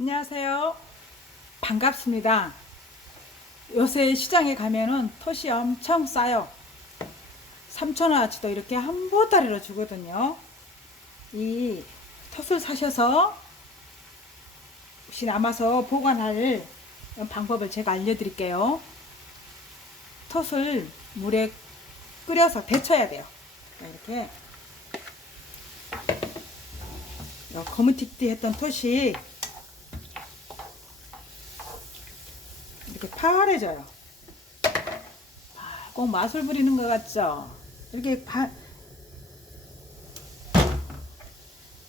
안녕하세요. 반갑습니다. 요새 시장에 가면은 톳이 엄청 싸요. 3,000원어치도 이렇게 한 보따리로 주거든요. 이 톳을 사셔서 혹시 남아서 보관할 방법을 제가 알려드릴게요. 톳을 물에 끓여서 데쳐야 돼요. 이렇게 요 거무튀튀했던 톳이 이렇게 파래져요. 아, 꼭 맛을 부리는 것 같죠? 이렇게 바...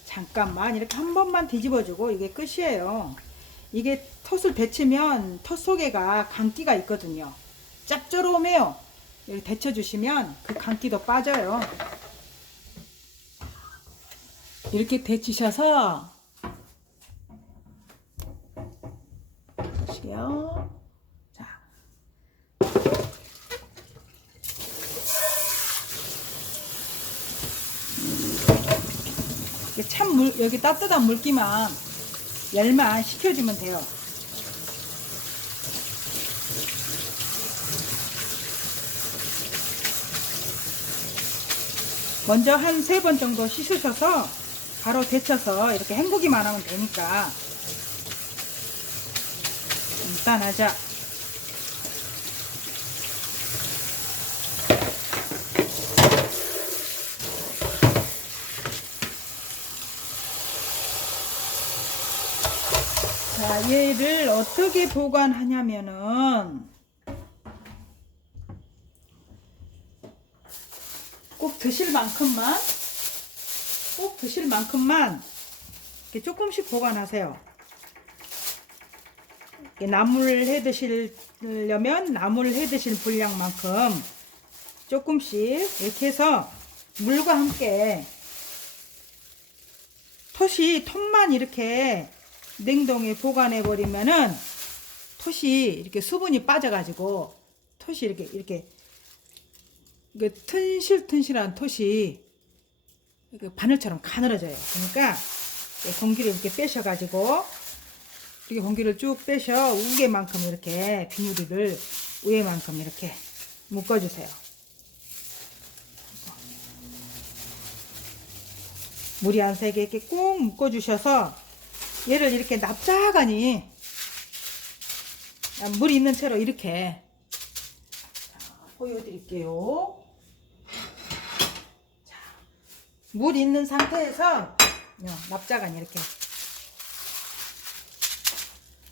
잠깐만 이렇게 한 번만 뒤집어주고 이게 끝이에요. 이게 톳을 데치면 톳 속에가 강기가 있거든요. 짭조름해요. 이렇게 데쳐주시면 그 강기도 빠져요. 이렇게 데치셔서 보시게요. 자. 이게 찬 물 여기 따뜻한 물기만 열만 식혀주면 돼요. 먼저 한 세 번 정도 씻으셔서 바로 데쳐서 이렇게 헹구기만 하면 되니까 간단하죠. 자, 얘를 어떻게 보관하냐면은 꼭 드실 만큼만 꼭 드실 만큼만 이렇게 조금씩 보관하세요. 나물 해 드시려면 나물 해 드실 분량만큼 조금씩 이렇게 해서 물과 함께 톳이 톳만 이렇게 냉동에 보관해 버리면은 톳이 이렇게 수분이 빠져가지고 톳이 이렇게 이렇게 이게 튼실튼실한 톳이 바늘처럼 가늘어져요. 그러니까 공기를 이렇게 빼셔가지고 이렇게 공기를 쭉 빼셔 우개만큼 이렇게 비누리를 우에만큼 이렇게 묶어주세요. 물이 안 새게 이렇게 꼭 묶어주셔서 얘를 이렇게 납작하니 물 있는 채로 이렇게 자, 보여드릴게요. 자, 물 있는 상태에서 요, 납작하니 이렇게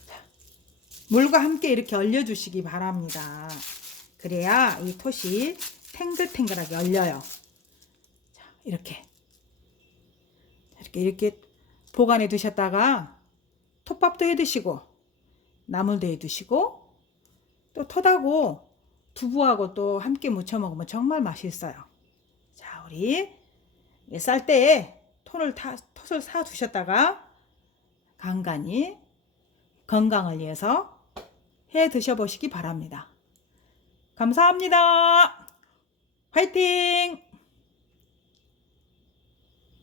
자, 물과 함께 이렇게 얼려주시기 바랍니다. 그래야 이 톳이 탱글탱글하게 얼려요. 자, 이렇게 이렇게 이렇게 보관해 두셨다가 톱밥도 해 드시고 나물도 해 드시고 또 톳하고 두부하고 또 함께 무쳐 먹으면 정말 맛있어요. 자, 우리 쌀 때에 톤을 타, 톳을 사 두셨다가 간간히 건강을 위해서 해 드셔보시기 바랍니다. 감사합니다. 화이팅!